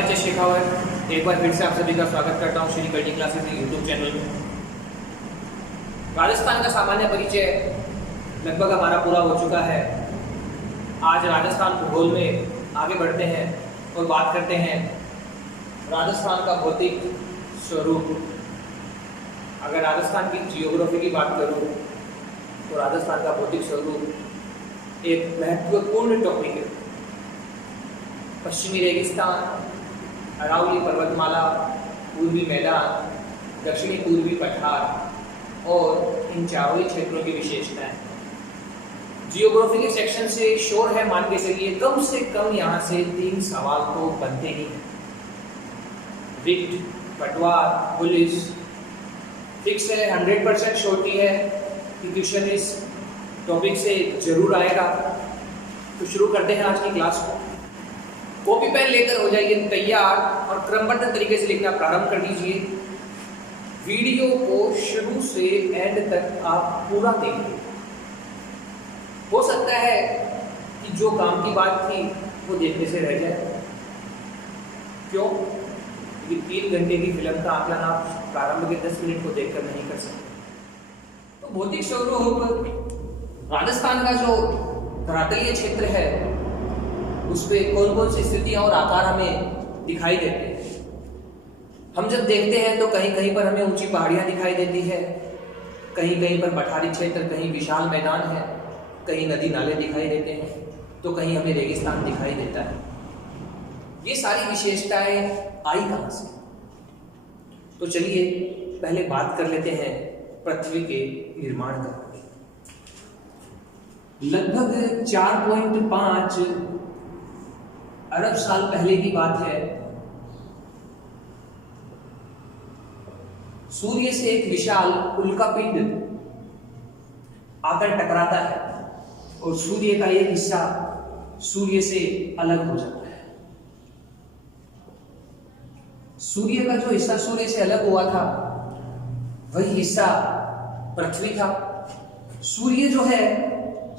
H S Shekhawat एक बार फिर से आप सभी का स्वागत करता हूं श्री कल्टी क्लासेस यूट्यूब चैनल में। राजस्थान का सामान्य परिचय लगभग हमारा पूरा हो चुका है। आज राजस्थान भूगोल में आगे बढ़ते हैं और बात करते हैं राजस्थान का भौतिक स्वरूप। अगर राजस्थान की जियोग्राफी की बात करूं तो राजस्थान का भौतिक स्वरूप एक महत्वपूर्ण टॉपिक है। पश्चिमी रेगिस्तान, अरावली पर्वतमाला, पूर्वी मैदान, दक्षिणी पूर्वी पठार और इन चारों ही क्षेत्रों की विशेषताएं। जियोग्राफी के सेक्शन से श्योर है, मान के चलिए कम से कम यहाँ से 3 सवाल तो बनते ही हैं। विक्ट, पटवार, पुलिस फिक्स है, 100% श्योरिटी है कि क्वेश्चन इस टॉपिक से जरूर आएगा। तो शुरू करते हैं आज की क्लास को। कॉपी पेन लेकर हो जाइए तैयार और क्रमबद्ध तरीके से लिखना प्रारंभ कर दीजिए। वीडियो को शुरू से एंड तक आप पूरा देखिए। हो सकता है कि जो काम की बात थी वो देखने से रह जाए। क्यों? क्योंकि 3 घंटे की फिल्म का आकलन आप प्रारंभ के 10 मिनट को देखकर नहीं कर सकते। तो भौतिक स्वरूप राजस्थान का जो धरातलीय क्षेत्र है उस पर कौन कौन सी स्थितियां और आकार हमें दिखाई देते हैं। हम जब देखते हैं तो कहीं कहीं पर हमें ऊंची पहाड़ियां दिखाई देती है, कहीं कहीं पर पठारी क्षेत्र, कहीं विशाल मैदान है, कहीं नदी नाले दिखाई देते हैं, तो कहीं हमें रेगिस्तान दिखाई देता है। ये सारी विशेषताएं आई कहां से? तो चलिए पहले बात कर लेते हैं पृथ्वी के निर्माण का। लगभग 4.5 अरब साल पहले की बात है। सूर्य से एक विशाल उल्कापिंड आकर टकराता है और सूर्य का एक हिस्सा सूर्य से अलग हो जाता है। सूर्य का जो हिस्सा सूर्य से अलग हुआ था वही हिस्सा पृथ्वी था। सूर्य जो है,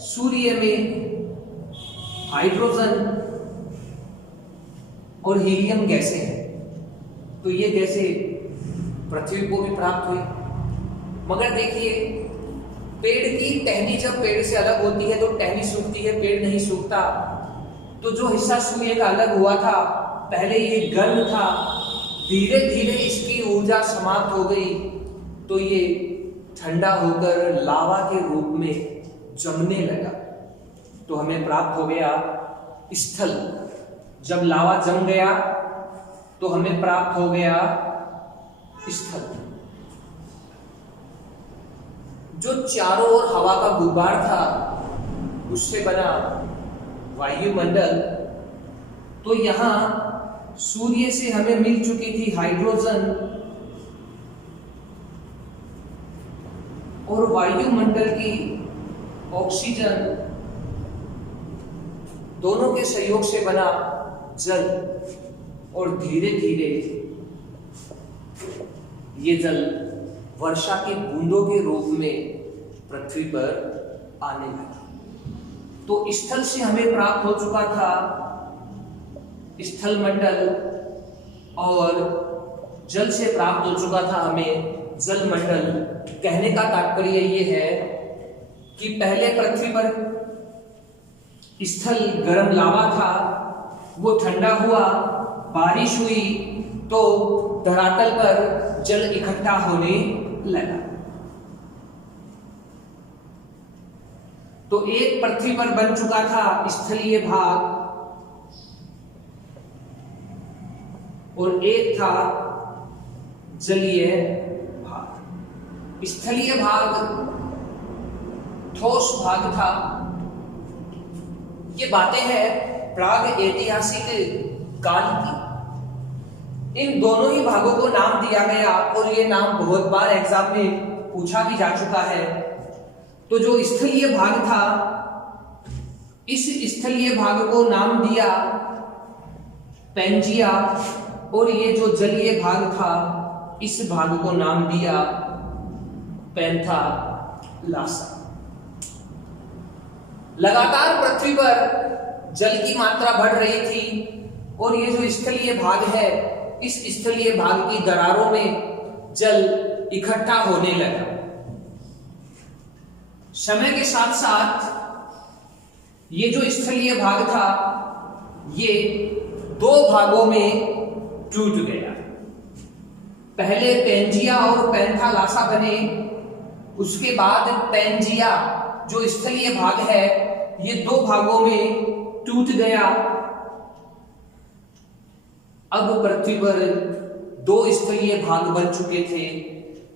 सूर्य में हाइड्रोजन और हीलियम गैसें हैं, तो ये गैसें पृथ्वी को भी प्राप्त हुई। मगर देखिए, पेड़ की टहनी जब पेड़ से अलग होती है तो टहनी सूखती है, पेड़ नहीं सूखता। तो जो हिस्सा सूर्य का अलग हुआ था, पहले ये गर्म था, धीरे धीरे इसकी ऊर्जा समाप्त हो गई तो ये ठंडा होकर लावा के रूप में जमने लगा। तो हमें प्राप्त हो गया स्थल। जब लावा जम गया तो हमें प्राप्त हो गया स्थल। जो चारों ओर हवा का गुब्बार था उससे बना वायुमंडल। तो यहां सूर्य से हमें मिल चुकी थी हाइड्रोजन और वायुमंडल की ऑक्सीजन, दोनों के सहयोग से बना जल। और धीरे धीरे ये जल वर्षा की बूंदों के रूप में पृथ्वी पर आने लगा। तो स्थल से हमें प्राप्त हो चुका था स्थल मंडल और जल से प्राप्त हो चुका था हमें जल मंडल। कहने का तात्पर्य ये है कि पहले पृथ्वी पर स्थल गर्म लावा था, वो ठंडा हुआ, बारिश हुई तो धरातल पर जल इकट्ठा होने लगा। तो एक पृथ्वी पर बन चुका था स्थलीय भाग और एक था जलीय भाग। स्थलीय भाग ठोस भाग था। ये बातें हैं प्राग ऐतिहासिक काल की। इन दोनों ही भागों को नाम दिया गया और ये नाम बहुत बार एग्जाम में पूछा भी जा चुका है। तो जो स्थलीय भाग था, इस स्थलीय भाग को नाम दिया पैंजिया और ये जो जलीय भाग था इस भाग को नाम दिया पैंथालासा। लगातार पृथ्वी पर जल की मात्रा बढ़ रही थी और ये जो स्थलीय भाग है, इस स्थलीय भाग की दरारों में जल इकट्ठा होने लगा। समय के साथ साथ ये जो स्थलीय भाग था ये दो भागों में टूट गया। पहले पेंजिया और पैंथालासा बने, उसके बाद पेंजिया जो स्थलीय भाग है ये दो भागों में टूट गया। अब पृथ्वी पर दो स्थलीय भाग बन चुके थे।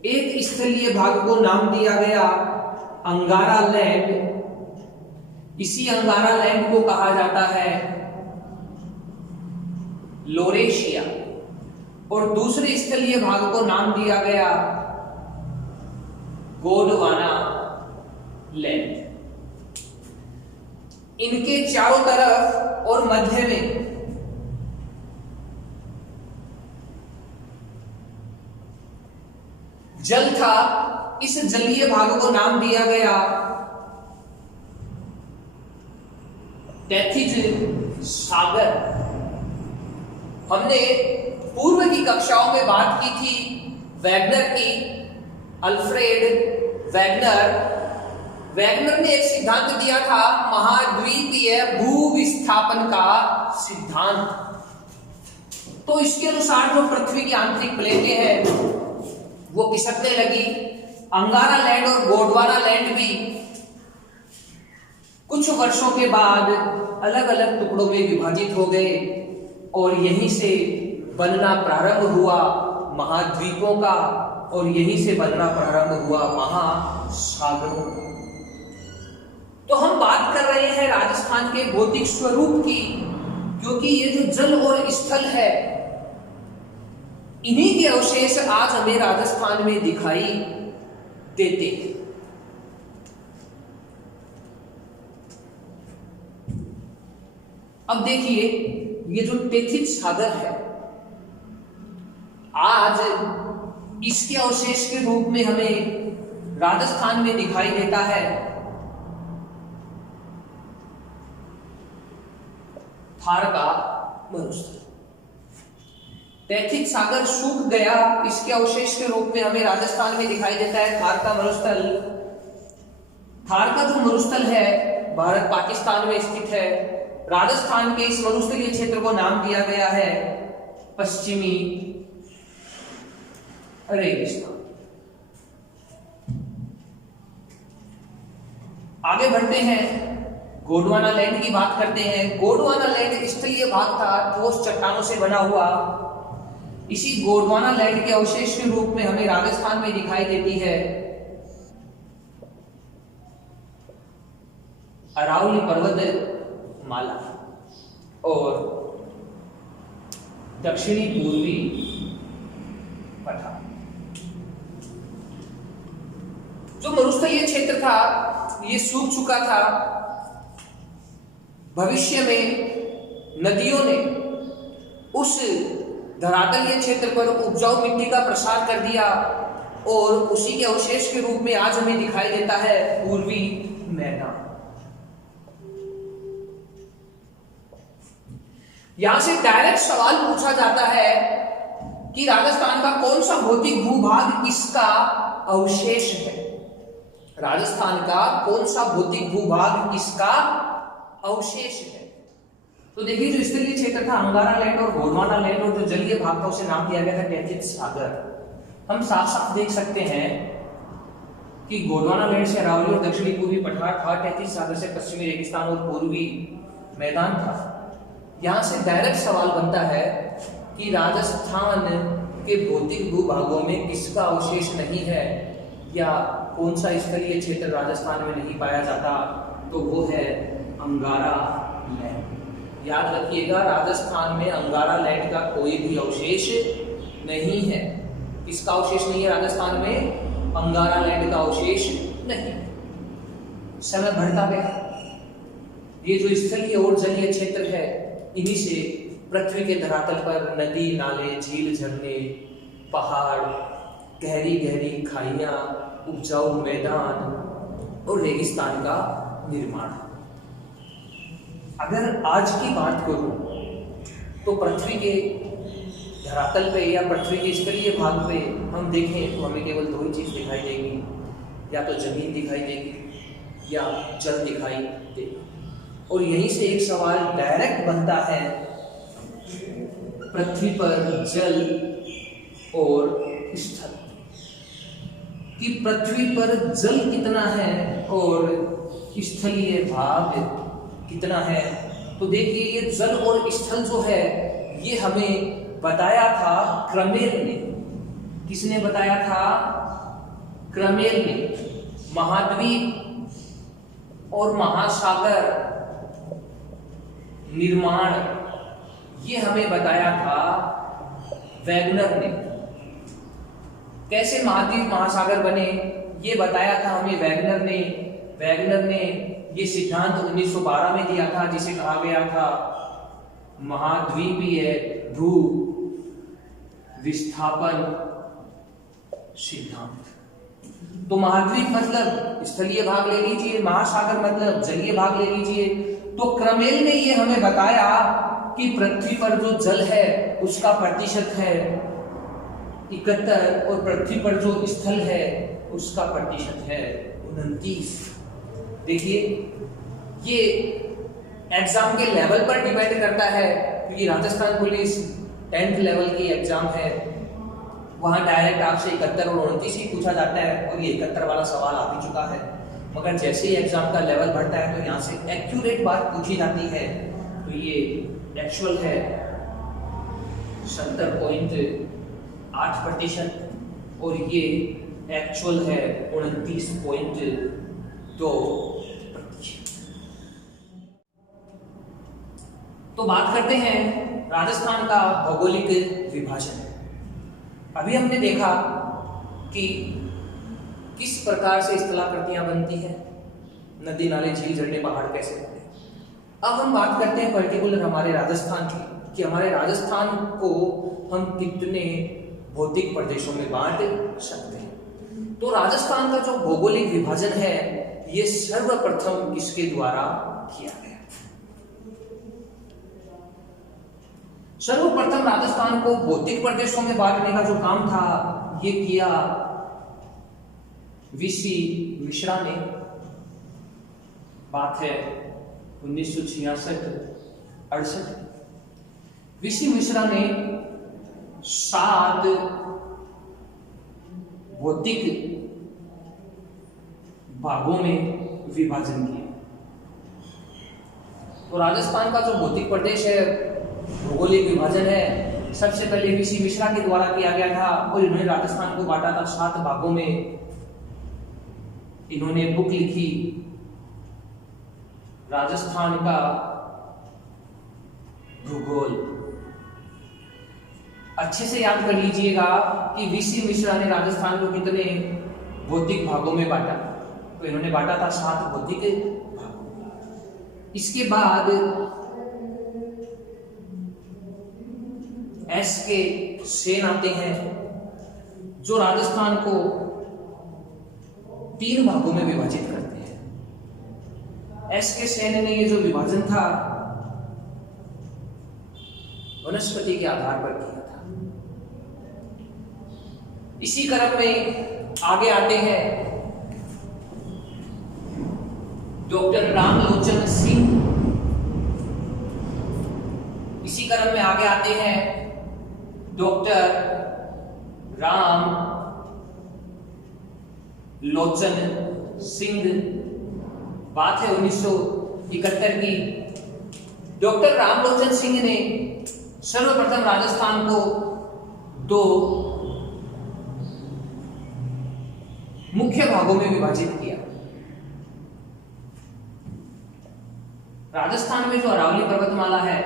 एक स्थलीय भाग को नाम दिया गया अंगारा लैंड। इसी अंगारा लैंड को कहा जाता है लोरेशिया, और दूसरे स्थलीय भाग को नाम दिया गया गोंडवाना लैंड। इनके चारों तरफ और मध्य में जल था। इस जलीय भाग को नाम दिया गया टेथिज सागर। हमने पूर्व की कक्षाओं में बात की थी वैगनर की, अल्फ्रेड वैगनर ने एक सिद्धांत दिया था महाद्वीपीय भूविस्थापन का सिद्धांत। तो इसके अनुसार जो पृथ्वी की आंतरिक प्लेटें हैं वो खिसकने लगी। अंगारा लैंड और गोंडवाना लैंड भी कुछ वर्षों के बाद अलग अलग टुकड़ों में विभाजित हो गए और यहीं से बनना प्रारंभ हुआ महाद्वीपों का, और यहीं से बनना प्रारंभ हुआ महासागरों का। तो हम बात कर रहे हैं राजस्थान के भौतिक स्वरूप की, क्योंकि ये जो जल और स्थल है इन्हीं के अवशेष आज हमें राजस्थान में दिखाई देते हैं। अब देखिए ये जो टेथिज सागर है आज इसके अवशेष के रूप में हमें राजस्थान में दिखाई देता है थार का मरुस्थल। टेथिज सागर सूख गया, इसके अवशेष के रूप में हमें राजस्थान में दिखाई देता है थार का मरुस्थल। थार का जो मरुस्थल है भारत पाकिस्तान में स्थित है। राजस्थान के इस मरुस्थलीय क्षेत्र को नाम दिया गया है पश्चिमी रेगिस्तान। आगे बढ़ते हैं, गोंडवाना लैंड की बात करते हैं। गोंडवाना लैंड स्थलीय भाग था, ठोस चट्टानों से बना हुआ। इसी गोंडवाना लैंड के अवशेष के रूप में हमें राजस्थान में दिखाई देती है अरावली पर्वत माला और दक्षिणी पूर्वी पठार। जो मरुस्थलीय क्षेत्र था ये सूख चुका था। भविष्य में नदियों ने उस धरातलीय क्षेत्र पर उपजाऊ मिट्टी का प्रसार कर दिया और उसी के अवशेष के रूप में आज हमें दिखाई देता है पूर्वी मैदान। यहां से डायरेक्ट सवाल पूछा जाता है कि राजस्थान का कौन सा भौतिक भूभाग किसका अवशेष है। राजस्थान का कौन सा भौतिक भूभाग किसका अवशेष है। तो देखिए जो स्थलीय क्षेत्र था अंगारा लैंड और गोंडवाना लैंड, और जो जलीय भाग था उसे नाम दिया गया था टेथिज सागर। हम साफ साफ देख सकते हैं कि गोंडवाना लैंड से अरावली और दक्षिणी पूर्वी पठार था, टेथिज सागर से पश्चिमी रेगिस्तान और पूर्वी मैदान था। यहां से डायरेक्ट सवाल बनता है कि राजस्थान के भौतिक भूभागों में किसका अवशेष नहीं है या कौन सा स्थलीय क्षेत्र राजस्थान में नहीं पाया जाता, तो वो है अंगारा लैंड। याद रखिएगा राजस्थान में अंगारा लैंड का कोई भी अवशेष नहीं है। किसका अवशेष नहीं है राजस्थान में? अंगारा लैंड का अवशेष नहीं। समय बढ़ता गया, ये जो स्थलीय और जलीय क्षेत्र है इन्हीं से पृथ्वी के धरातल पर नदी नाले झील झरने पहाड़ गहरी गहरी खाइयां उपजाऊ मैदान और रेगिस्तान का निर्माण। अगर आज की बात करूं तो पृथ्वी के धरातल पे या पृथ्वी के स्थलीय भाग पे हम देखें तो हमें केवल दो ही चीज़ दिखाई देगी, या तो जमीन दिखाई देगी या जल दिखाई देगी। और यहीं से एक सवाल डायरेक्ट बनता है, पृथ्वी पर जल और स्थल, कि पृथ्वी पर जल कितना है और स्थलीय भाग कितना है। तो देखिए ये जल और स्थल जो है ये हमें बताया था क्रमेल ने। किसने बताया था? क्रमेल ने। महाद्वीप और महासागर निर्माण ये हमें बताया था वैगनर ने। कैसे महाद्वीप महासागर बने ये बताया था हमें वैगनर ने। वैगनर ने ये सिद्धांत 1912 में दिया था, जिसे कहा गया था महाद्वीपीय भू विस्थापन सिद्धांत। तो महाद्वीप मतलब स्थलीय भाग ले लीजिए, महासागर मतलब जलीय भाग ले लीजिए। तो क्रमेल ने ये हमें बताया कि पृथ्वी पर जो जल है उसका प्रतिशत है 71 और पृथ्वी पर जो स्थल है उसका प्रतिशत है 29। देखिए ये एग्जाम के लेवल पर डिपेंड करता है, क्योंकि राजस्थान पुलिस 10th लेवल की एग्जाम है, वहां डायरेक्ट आपसे 71 और 29 ही पूछा जाता है और ये 71 वाला सवाल आ भी चुका है। मगर जैसे ही एग्जाम का लेवल बढ़ता है तो यहाँ से एक्यूरेट बात पूछी जाती है। तो ये एक्चुअल है 70.8% और ये एक्चुअल है 29.2%। तो बात करते हैं राजस्थान का भौगोलिक विभाजन। अभी हमने देखा कि किस प्रकार से स्थलाकृतियां बनती हैं, नदी नाले झील झरने पहाड़ कैसे बनते हैं। अब हम बात करते हैं पर्टिकुलर हमारे राजस्थान की, कि हमारे राजस्थान को हम कितने भौतिक प्रदेशों में बांट सकते हैं। तो राजस्थान का जो भौगोलिक विभाजन है ये सर्वप्रथम किसके द्वारा किया गया? सर्वप्रथम राजस्थान को भौतिक प्रदेशों में बांटने का जो काम था ये किया वीसी मिश्रा ने। बात है 1966-68। वीसी मिश्रा ने 7 भौतिक भागों में विभाजन किया। तो राजस्थान का जो भौतिक प्रदेश है, भौगोलिक विभाजन है, सबसे पहले वीसी मिश्रा के द्वारा किया गया था और इन्होंने राजस्थान को बांटा था 7 भागों में। इन्होंने बुक लिखी राजस्थान का भूगोल। अच्छे से याद कर लीजिएगा कि वीसी मिश्रा ने राजस्थान को कितने भौतिक भागों में बांटा। तो इन्होंने बांटा था 7 भौतिक भागों। इसके बाद एस के सेन आते हैं जो राजस्थान को 3 भागों में विभाजित करते हैं। एस के सेन ने ये जो विभाजन था वनस्पति के आधार पर किया था। इसी क्रम में आगे आते हैं डॉक्टर रामलोचन सिंह। इसी क्रम में आगे आते हैं डॉक्टर राम लोचन सिंह। बात है 1971 की। डॉक्टर रामलोचन सिंह ने सर्वप्रथम राजस्थान को 2 मुख्य भागों में विभाजित किया। राजस्थान में जो अरावली पर्वतमाला है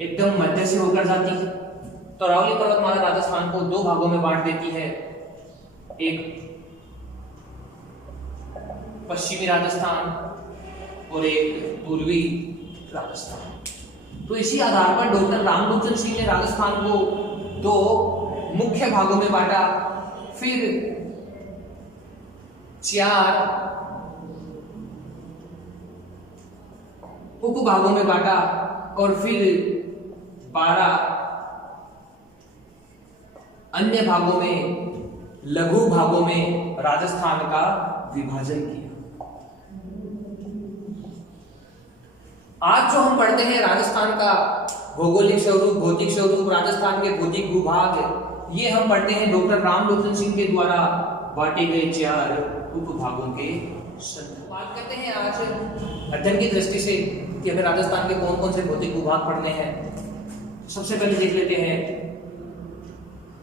एकदम मध्य से होकर जाती है। तो अरावली पर्वतमाला राजस्थान को 2 भागों में बांट देती है, एक पश्चिमी राजस्थान और एक पूर्वी राजस्थान। तो इसी आधार पर डॉक्टर रामलोचन सिंह ने राजस्थान को 2 मुख्य भागों में बांटा, फिर 4 उपभागों में बांटा। और फिर 12 अन्य भागों में, लघु भागों में राजस्थान का विभाजन किया। आज जो हम पढ़ते हैं राजस्थान का भौगोलिक स्वरूप, भौतिक स्वरूप, राजस्थान के भौतिक भूभाग, ये हम पढ़ते हैं डॉक्टर रामलोचन सिंह के द्वारा बांटे गए 4 उपभागों के संदर्भ। बात करते हैं आज अध्ययन की दृष्टि से कि हमें राजस्थान के कौन कौन से भौतिक भूभाग पढ़ने हैं। सबसे पहले देख लेते हैं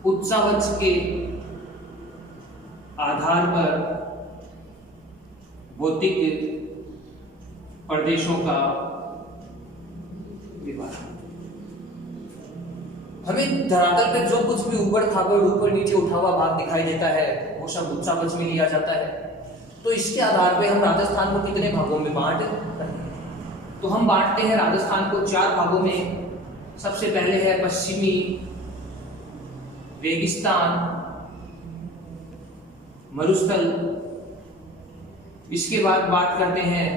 उत्सावच के आधार पर भौतिक प्रदेशों का विभाजन। हमें धरातल पर जो कुछ भी ऊबड़ खाबड़, ऊपर नीचे उठा हुआ भाग दिखाई देता है वो सब उत्सावच में लिया जाता है। तो इसके आधार पे हम राजस्थान को कितने भागों में बांट रहे हैं? तो हम बांटते हैं राजस्थान को 4 भागों में। सबसे पहले है पश्चिमी रेगिस्तान, मरुस्थल। इसके बाद बात करते हैं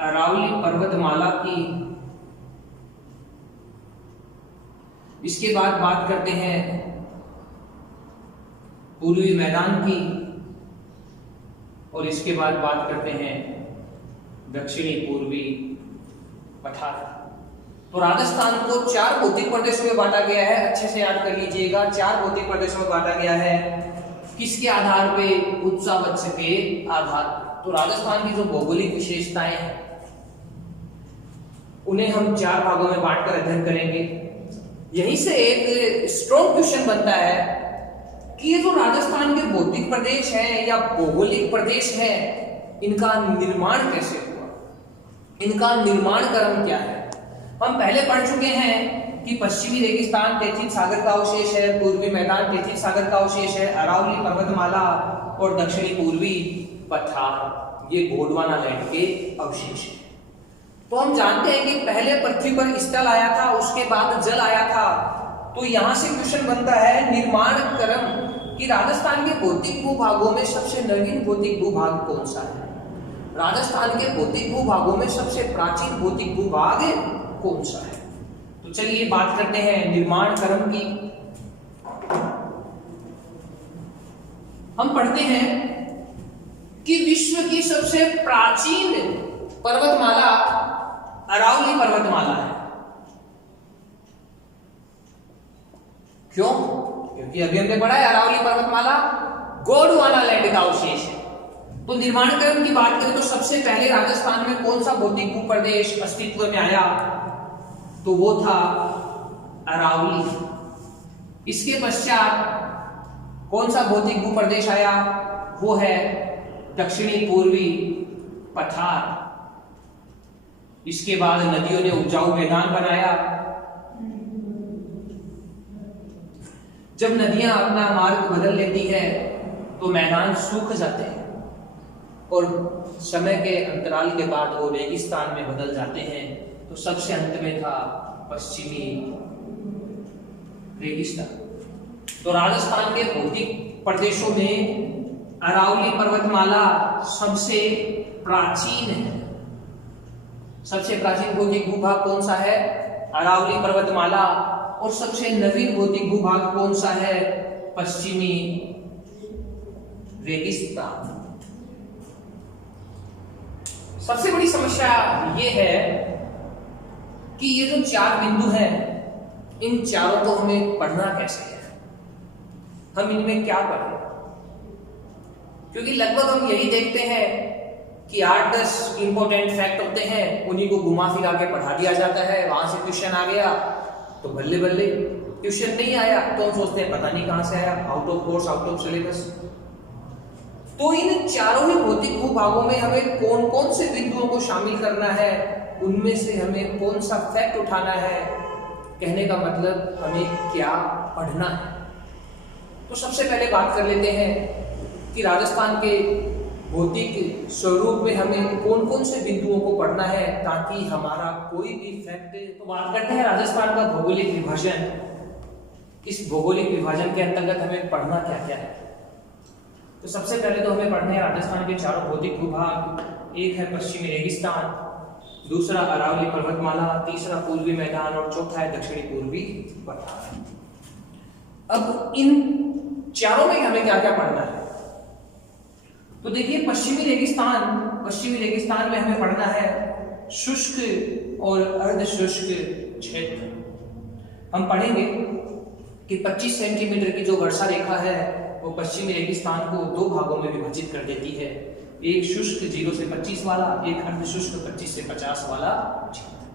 अरावली पर्वतमाला की। इसके बाद बात करते हैं पूर्वी मैदान की, और इसके बाद बात करते हैं दक्षिणी पूर्वी पठार। तो राजस्थान को 4 भौतिक प्रदेशों में बांटा गया है। अच्छे से याद कर लीजिएगा, 4 भौतिक प्रदेशों में बांटा गया है। किसके आधार पे? उत्सावच के आधार। तो राजस्थान की जो भौगोलिक विशेषताएं हैं उन्हें हम 4 भागों में बांटकर अध्ययन करेंगे। यहीं से एक स्ट्रॉन्ग क्वेश्चन बनता है कि ये जो राजस्थान के भौतिक प्रदेश हैं या भौगोलिक प्रदेश हैं, इनका निर्माण कैसे हुआ, इनका निर्माण क्रम क्या है। हम पहले पढ़ चुके हैं कि पश्चिमी रेगिस्तान तैथित सागर का अवशेष है, पूर्वी मैदान तैथित सागर का अवशेष है, अरावली पर्वतमाला और दक्षिणी पूर्वी पठार ये गोंडवाना लैंड के अवशेष हैं। तो हम जानते हैं कि पहले पृथ्वी पर स्थल आया था, उसके बाद जल आया था। तो यहां से क्वेश्चन बनता है निर्माण क्रम कि राजस्थान के भौतिक भूभागों में सबसे नवीन भौतिक भूभाग कौन सा है, राजस्थान के भौतिक भूभागों में सबसे प्राचीन भौतिक भूभाग कौन सा है। तो चलिए बात करते हैं निर्माण क्रम की। हम पढ़ते हैं कि विश्व की सबसे प्राचीन पर्वतमाला अरावली पर्वतमाला है। क्यों? क्योंकि अभी हमने पढ़ा है अरावली पर्वतमाला गोंडवाना लैंड का अवशेष है। तो निर्माण क्रम की बात करें तो सबसे पहले राजस्थान में कौन सा भौतिक भूप्रदेश अस्तित्व में आया, तो वो था अरावली। इसके पश्चात कौन सा भौतिक भूप्रदेश आया, वो है दक्षिणी पूर्वी पठार। इसके बाद नदियों ने उपजाऊ मैदान बनाया। जब नदियां अपना मार्ग बदल लेती है तो मैदान सूख जाते हैं और समय के अंतराल के बाद वो रेगिस्तान में बदल जाते हैं। तो सबसे अंत में था पश्चिमी रेगिस्तान। तो राजस्थान के भौतिक प्रदेशों में अरावली पर्वतमाला सबसे प्राचीन है। सबसे प्राचीन भौतिक भूभाग कौन सा है? अरावली पर्वतमाला। और सबसे नवीन भौतिक भूभाग कौन सा है? पश्चिमी रेगिस्तान। सबसे बड़ी समस्या ये है कि ये जो 4 बिंदु हैं, इन चारों को हमें पढ़ना कैसे है, हम इनमें क्या पढ़ें। क्योंकि लगभग हम यही देखते हैं कि 8-10 इंपॉर्टेंट फैक्ट होते हैं, उन्हीं को घुमा फिरा के पढ़ा दिया जाता है। वहां से क्वेश्चन आ गया तो बल्ले बल्ले, ट्यूशन नहीं आया तो हम सोचते हैं पता नहीं कहां से आया, out of course, out of syllabus. तो इन चारों ही भौतिक भूभागों में हमें कौन कौन से बिंदुओं को शामिल करना है, उनमें से हमें कौन सा फैक्ट उठाना है, कहने का मतलब हमें क्या पढ़ना है। तो सबसे पहले बात कर लेते हैं कि राजस्थान के भौतिक स्वरूप में हमें कौन कौन से बिंदुओं को पढ़ना है ताकि हमारा कोई भी फैक्ट। तो बात करते हैं राजस्थान का भौगोलिक विभाजन। इस भौगोलिक विभाजन के अंतर्गत हमें पढ़ना क्या क्या है। तो सबसे पहले तो हमें पढ़ने हैं राजस्थान के चारों भौतिक भूभाग। एक है पश्चिमी रेगिस्तान, दूसरा अरावली पर्वतमाला, तीसरा पूर्वी मैदान और चौथा है दक्षिणी पूर्वी पठार। अब इन चारों में हमें क्या क्या पढ़ना है? तो देखिए, पश्चिमी रेगिस्तान में हमें पढ़ना है शुष्क और अर्ध शुष्क क्षेत्र। हम पढ़ेंगे कि 25 सेंटीमीटर की जो वर्षा रेखा है वो पश्चिमी रेगिस्तान को दो भागों में विभाजित कर देती है, एक शुष्क 0 से 25 वाला, एक अर्ध शुष्क 25 से 50 वाला क्षेत्र।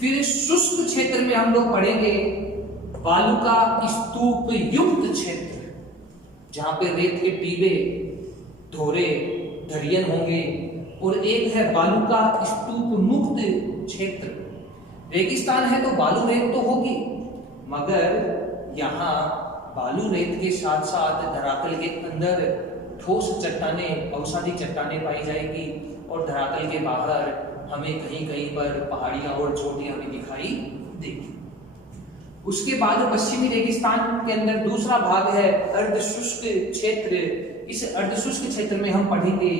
फिर शुष्क क्षेत्र में हम लोग पढ़ेंगे बालू का स्तूप युक्त क्षेत्र, जहां पे रेत के टीबे, धोरे, दरियन होंगे, और एक है बालू का स्तूप मुक्त क्षेत्र। रेगिस्तान है तो बालू रेत तो होगी, मगर यहाँ बालू रेत के साथ साथ धरातल के अंदर ठोस चट्टानें, अवसादी चट्टानें पाई जाएगी, और धरातल के बाहर हमें कहीं कहीं पर पहाड़ियां और चोटियां भी दिखाई देगी। उसके बाद पश्चिमी रेगिस्तान के अंदर दूसरा भाग है अर्धशुष्क क्षेत्र। इस अर्धशुष्क क्षेत्र में हम पढ़ेंगे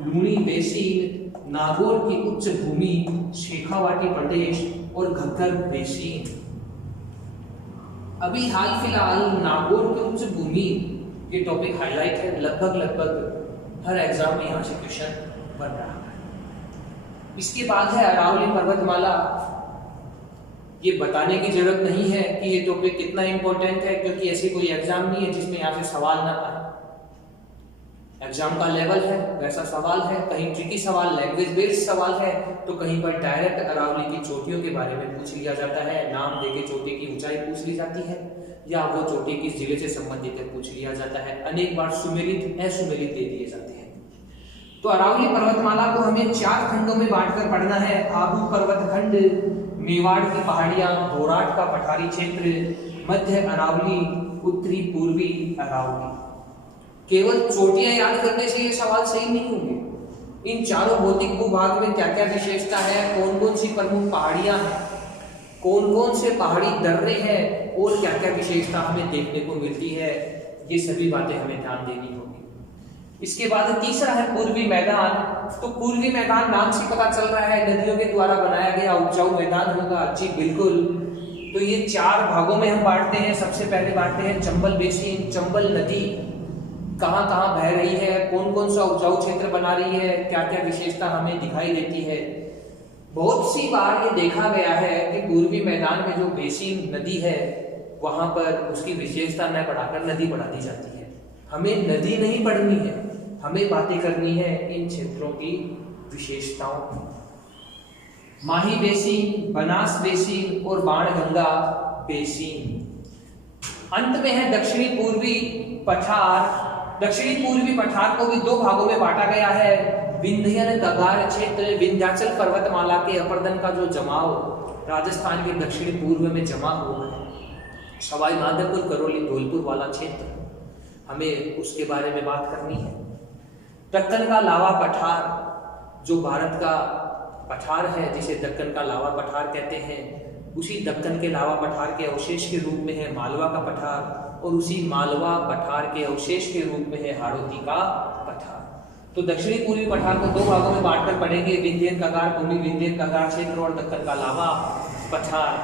लूणी बेसिन, नागौर की उच्च भूमि, शेखावाटी प्रदेश और घग्गर बेसिन। अभी हाल फिलहाल नागौर की उच्च भूमि ये टॉपिक हाईलाइट है, लगभग हर एग्जाम में यहाँ से क्वेश्चन बन रहा है। इसके बाद है अरावली पर्वतमाला। ये बताने की जरूरत नहीं है कि ये टॉपिक कितना इंपॉर्टेंट है, क्योंकि ऐसे कोई एग्जाम नहीं है जिसमें यहाँ से सवाल ना आए। एग्जाम का लेवल है वैसा सवाल है, कहीं ट्रिकी सवाल, लैंग्वेज बेस्ड सवाल है, तो कहीं पर डायरेक्ट अरावली की चोटियों के बारे में पूछ लिया जाता है, नाम देके चोटी की ऊंचाई पूछ ली जाती है, या वो चोटी किस जिले से संबंधित है पूछ लिया जाता है। अनेक बार सुमेलित असुमेलित दे दिए जाते हैं। तो अरावली पर्वतमाला को हमें 4 खंडों में बांटकर पढ़ना है। आबू पर्वत खंड, मेवाड़ की पहाड़ियां, बोराट का पठारी क्षेत्र, मध्य अरावली, उत्तरी पूर्वी अरावली। केवल चोटियां याद करने से ये सवाल सही नहीं होंगे। इन चारों भौतिक भूभाग में क्या क्या विशेषता है, कौन कौन सी प्रमुख पहाड़ियां हैं, कौन कौन से पहाड़ी दर्रे हैं, और क्या क्या विशेषता हमें देखने को मिलती है, ये सभी बातें हमें ध्यान देनी होगी। इसके बाद तीसरा है पूर्वी मैदान। तो पूर्वी मैदान नाम से पता चल रहा है नदियों के द्वारा बनाया गया उपजाऊ मैदान होगा। जी बिल्कुल। तो ये 4 भागों में हम बांटते हैं। सबसे पहले बांटते हैं चंबल बेसिन। चंबल नदी कहाँ कहाँ बह रही है, कौन कौन सा उपजाऊ क्षेत्र बना रही है, क्या क्या विशेषता हमें दिखाई देती है। बहुत सी बार ये देखा गया है कि पूर्वी मैदान में जो बेसिन नदी है वहां पर उसकी विशेषता न बढ़ाकर नदी बढ़ा दी जाती है। हमें नदी नहीं पढ़नी है, हमें बातें करनी है इन क्षेत्रों की विशेषताओं की। माही बेसिन, बनास बेसिन और बाणगंगा बेसिन। अंत में है दक्षिणी पूर्वी पठार। दक्षिणी पूर्वी पठार को भी 2 भागों में बांटा गया है। विंध्यन गगार क्षेत्र, विंध्याचल पर्वतमाला के अपर्दन का जो जमाव राजस्थान के दक्षिणी पूर्व में जमा हुआ है, सवाई माधोपुर, करौली, धौलपुर वाला क्षेत्र, हमें उसके बारे में बात करनी है। दक्कन का लावा पठार, जो भारत का पठार है जिसे दक्कन का लावा पठार कहते हैं, उसी दक्कन के लावा पठार के अवशेष के रूप में है मालवा का पठार, और उसी मालवा पठार के अवशेष के रूप में है हाड़ौती का पठार। तो दक्षिणी पूर्वी पठार को 2 भागों में बांटकर पढ़ेंगे, विंध्यन गगार भूमि, विंध्यन गगार क्षेत्र, और दक्कन का लावा पठार।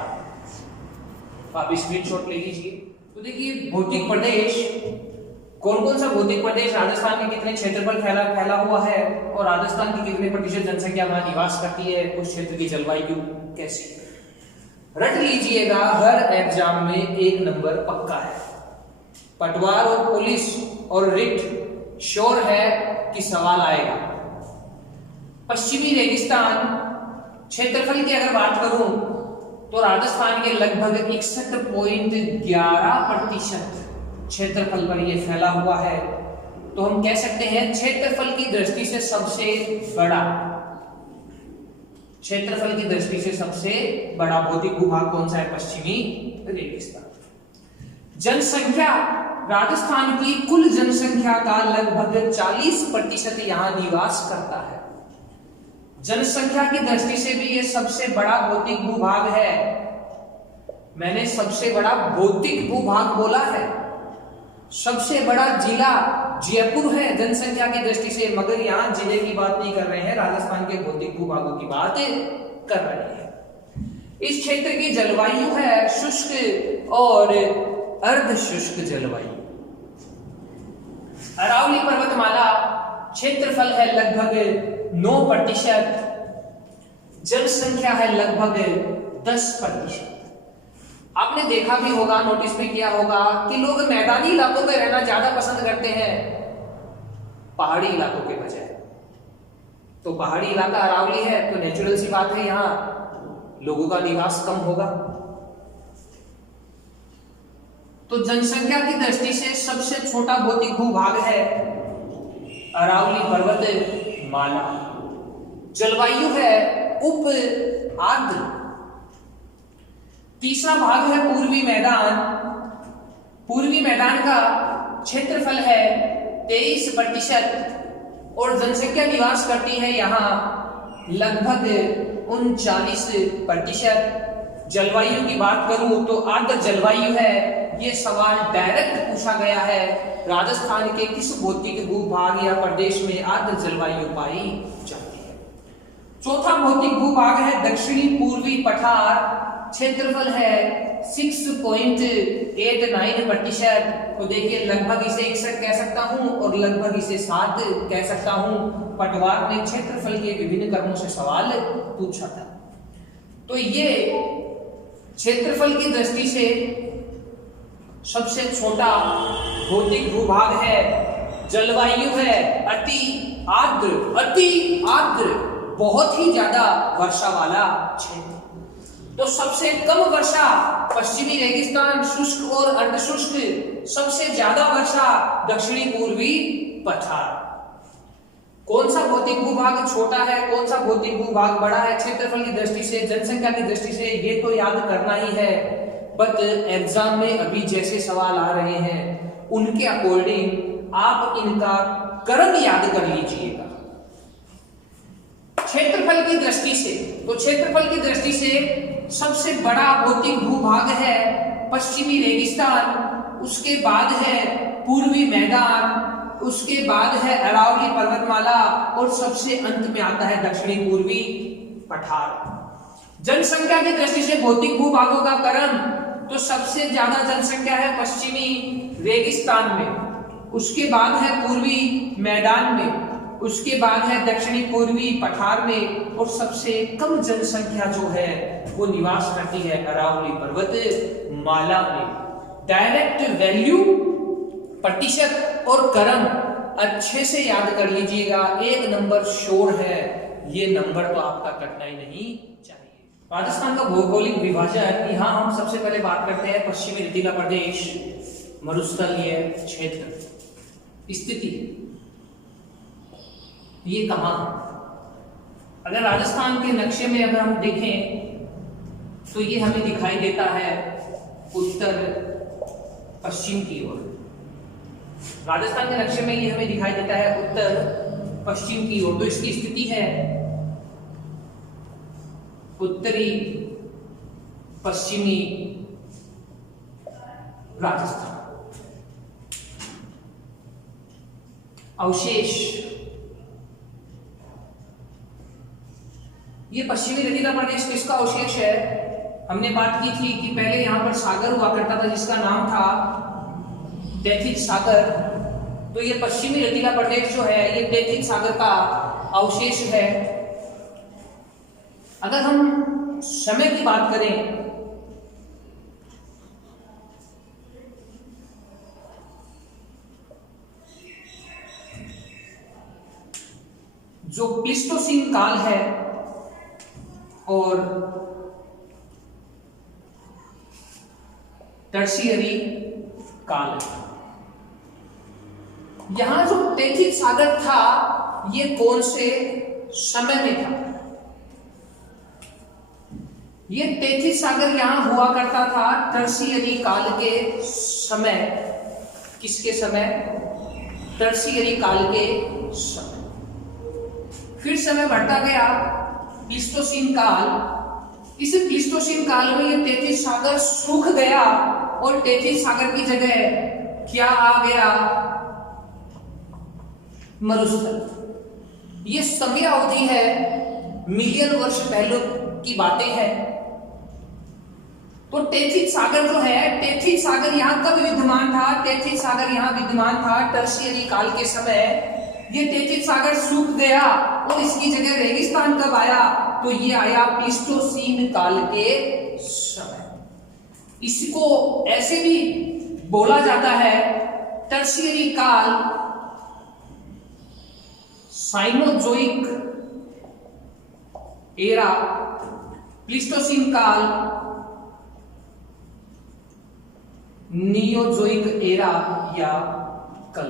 आप स्क्रीनशॉट ले लीजिए। तो देखिए भौतिक प्रदेश, कौन कौन सा भौतिक प्रदेश राजस्थान में कितने क्षेत्रफल फैला हुआ है, और राजस्थान की कितने प्रतिशत जनसंख्या वहां निवास करती है, उस क्षेत्र की जलवायु कैसी। रट लीजिएगा, हर एग्जाम में 1 नंबर पक्का है। पटवार और पुलिस और रिट श्योर है कि सवाल आएगा। पश्चिमी रेगिस्तान क्षेत्रफल की अगर बात करूं तो राजस्थान के लगभग 61.11% क्षेत्रफल पर यह फैला हुआ है। तो हम कह सकते हैं क्षेत्रफल की दृष्टि से सबसे बड़ा, क्षेत्रफल की दृष्टि से सबसे बड़ा भौतिक भूभाग कौन सा है? पश्चिमी रेगिस्तान। जनसंख्या, राजस्थान की कुल जनसंख्या का लगभग 40% यहां निवास करता है। जनसंख्या की दृष्टि से भी यह सबसे बड़ा भौतिक भूभाग है। मैंने सबसे बड़ा भौतिक भूभाग बोला है, सबसे बड़ा जिला जयपुर है जनसंख्या की दृष्टि से, मगर यहाँ जिले की बात नहीं कर रहे हैं, राजस्थान के भौतिक भूभागों की बात कर रहे हैं। इस क्षेत्र की जलवायु है शुष्क और अर्ध शुष्क जलवायु। अरावली पर्वतमाला क्षेत्रफल है लगभग 9%, जनसंख्या है लगभग 10%। आपने देखा भी होगा, नोटिस भी किया होगा कि लोग मैदानी इलाकों में रहना ज्यादा पसंद करते हैं पहाड़ी इलाकों के बजाय। तो पहाड़ी इलाका अरावली है तो नेचुरल सी बात है यहां लोगों का निवास कम होगा। तो जनसंख्या की दृष्टि से सबसे छोटा भौतिक भूभाग है अरावली पर्वत माला। जलवायु है उप आर्द्र। तीसरा भाग है पूर्वी मैदान। पूर्वी मैदान का क्षेत्रफल है 23% और जनसंख्या निवास करती है यहाँ लगभग 39%। जलवायु की बात करूं तो आर्द्र जलवायु है। ये सवाल डायरेक्ट पूछा गया है, राजस्थान के किस भौतिक भूभाग या प्रदेश में आर्द्र जलवायु पाई जाती है। चौथा भौतिक भूभाग है दक्षिणी पूर्वी पठार। क्षेत्रफल है 6.89%। तो देखिए लगभग इसे 61 कह सकता हूं और लगभग इसे 7 कह सकता हूं। पटवार ने क्षेत्रफल के विभिन्न क्रमों से सवाल पूछा था। तो ये क्षेत्रफल की दृष्टि से सबसे छोटा भौतिक भूभाग है। जलवायु है अति आर्द्र, बहुत ही ज्यादा वर्षा वाला क्षेत्र। तो सबसे कम वर्षा पश्चिमी रेगिस्तान, शुष्क और अर्धशुष्क। सबसे ज्यादा वर्षा दक्षिणी पूर्वी पठार। कौन सा भौतिक भूभाग छोटा है, कौन सा भौतिक भूभाग बड़ा है क्षेत्रफल की दृष्टि से, जनसंख्या की दृष्टि से, ये तो याद करना ही है। बट एग्जाम में अभी जैसे सवाल आ रहे हैं उनके अकॉर्डिंग आप इनका क्रम याद कर लीजिएगा। क्षेत्रफल की दृष्टि से, तो क्षेत्रफल की दृष्टि से सबसे बड़ा भौतिक भूभाग है पश्चिमी रेगिस्तान, उसके बाद है पूर्वी मैदान, उसके बाद है अरावली पर्वतमाला और सबसे अंत में आता है दक्षिणी पूर्वी पठार। जनसंख्या की दृष्टि से भौतिक भूभागों का क्रम, तो सबसे ज्यादा जनसंख्या है पश्चिमी रेगिस्तान में, उसके बाद है पूर्वी मैदान में, उसके बाद है दक्षिणी पूर्वी पठार में और सबसे कम जनसंख्या जो है वो निवास करती है अरावली पर्वत माला में। डायरेक्ट वैल्यू, प्रतिशत और क्रम अच्छे से याद कर लीजिएगा। 1 नंबर श्योर है, ये नंबर तो आपका कटना ही नहीं चाहिए। राजस्थान का भौगोलिक विभाजन, यहाँ हम सबसे पहले बात करते हैं पश्चिमी रेतीला प्रदेश, मरुस्थलीय क्षेत्र। स्थिति ये कहाँ, अगर राजस्थान के नक्शे में अगर हम देखें तो ये हमें दिखाई देता है उत्तर पश्चिम की ओर। राजस्थान के नक्शे में ये हमें दिखाई देता है उत्तर पश्चिम की ओर। तो इसकी स्थिति है उत्तरी पश्चिमी राजस्थान। अवशेष, ये पश्चिमी रेतीला प्रदेश किसका अवशेष है? हमने बात की थी कि पहले यहां पर सागर हुआ करता था जिसका नाम था टेथिस सागर। तो ये पश्चिमी रेतीला प्रदेश जो है ये टेथिस सागर का अवशेष है। अगर हम समय की बात करें जो प्लीस्टोसीन काल है और टर्शियरी काल है, यहां जो टेथिस सागर था ये कौन से समय में था? ये टेथिस सागर यहां हुआ करता था टर्शियरी काल के समय। किसके समय? टर्शियरी काल के समय। फिर समय बढ़ता गया प्लीस्टोसीन काल। इस प्लीस्टोसीन काल में ये टेथिस सागर सूख गया और टेथिस सागर की जगह क्या आ गया? मरुस्थल। ये समय अवधि है, मिलियन वर्ष पहले की बातें हैं। तो टेथिस सागर जो है, टेथिस सागर यहां कब विद्यमान था? टेथिस सागर यहां विद्यमान था टर्शियरी काल के समय। ये टेथिस सागर सूख गया और इसकी जगह रेगिस्तान कब आया? तो ये आया प्लीस्टोसीन काल के समय। इसको ऐसे भी बोला जाता है टर्शियरी काल, साइनोजोइक एरा, प्लीस्टोसीन काल, नियोजोइक एरा या कल।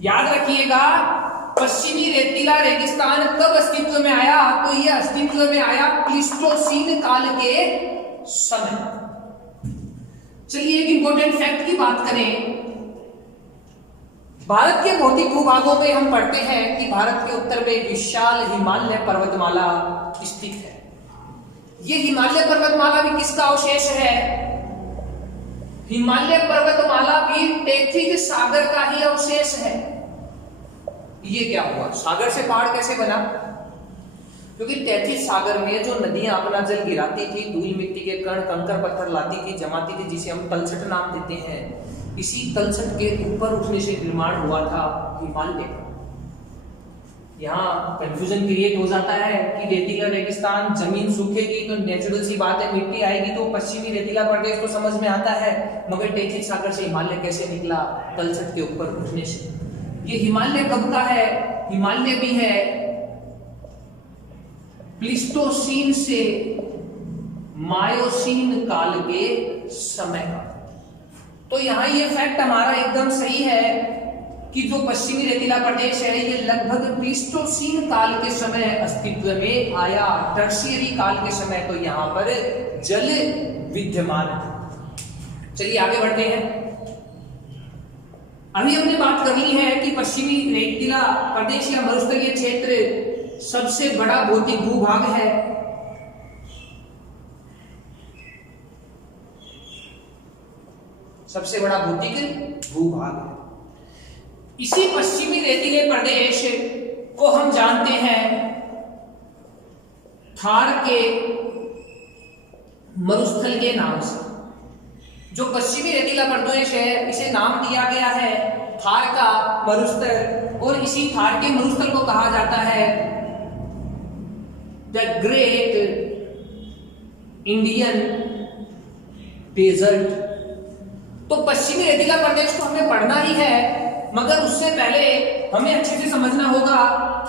याद रखिएगा, पश्चिमी रेतीला रेगिस्तान कब अस्तित्व में आया? तो यह अस्तित्व में आया प्लीस्टोसीन काल के समय। चलिए एक इंपॉर्टेंट फैक्ट की बात करें। भारत के भौतिक भूभागों में हम पढ़ते हैं कि भारत के उत्तर में विशाल हिमालय पर्वतमाला स्थित है। यह हिमालय पर्वतमाला भी किसका अवशेष है? हिमालय पर्वतमाला भी टेथिस सागर का ही अवशेष है। ये क्या हुआ? सागर से पहाड़ कैसे बना? क्योंकि टेथिस सागर में जो नदियां अपना जल गिराती थी, धूल मिट्टी के कण कंकर पत्थर लाती थी, जमाती थी, जिसे हम तलछट नाम देते हैं, इसी तलछट के ऊपर उठने से निर्माण हुआ था हिमालय का। यहाँ कंफ्यूजन क्रिएट हो जाता है कि रेतीला रेगिस्तान, जमीन सूखेगी तो नेचुरल सी बात है मिट्टी आएगी, तो पश्चिमी रेतीला प्रदेश को समझ में आता है, मगर टेथिस सागर से हिमालय कैसे निकला? तलछट के ऊपर उठने से। ये हिमालय कब का है? हिमालय भी है प्लीस्टोसीन से मायोसीन काल के समय का। तो यहां ये फैक्ट हमारा एकदम सही है कि जो पश्चिमी रेतीला प्रदेश है ये लगभग प्लीस्टोसीन काल के समय अस्तित्व में आया, टर्शियरी काल के समय तो यहां पर जल विद्यमान है। चलिए आगे बढ़ते हैं। अभी हमने बात करनी है कि पश्चिमी रेतीला प्रदेश या मरुस्थलीय क्षेत्र सबसे बड़ा भौतिक भूभाग है। सबसे बड़ा भौतिक भूभाग है। इसी पश्चिमी रेतीले प्रदेश को हम जानते हैं थार के मरुस्थल के नाम से। जो पश्चिमी रेतीला प्रदेश है इसे नाम दिया गया है थार का मरुस्थल, और इसी थार के मरुस्थल को कहा जाता है द ग्रेट इंडियन डेजर्ट। तो पश्चिमी रेतीला प्रदेश को हमें पढ़ना ही है, मगर उससे पहले हमें अच्छे से समझना होगा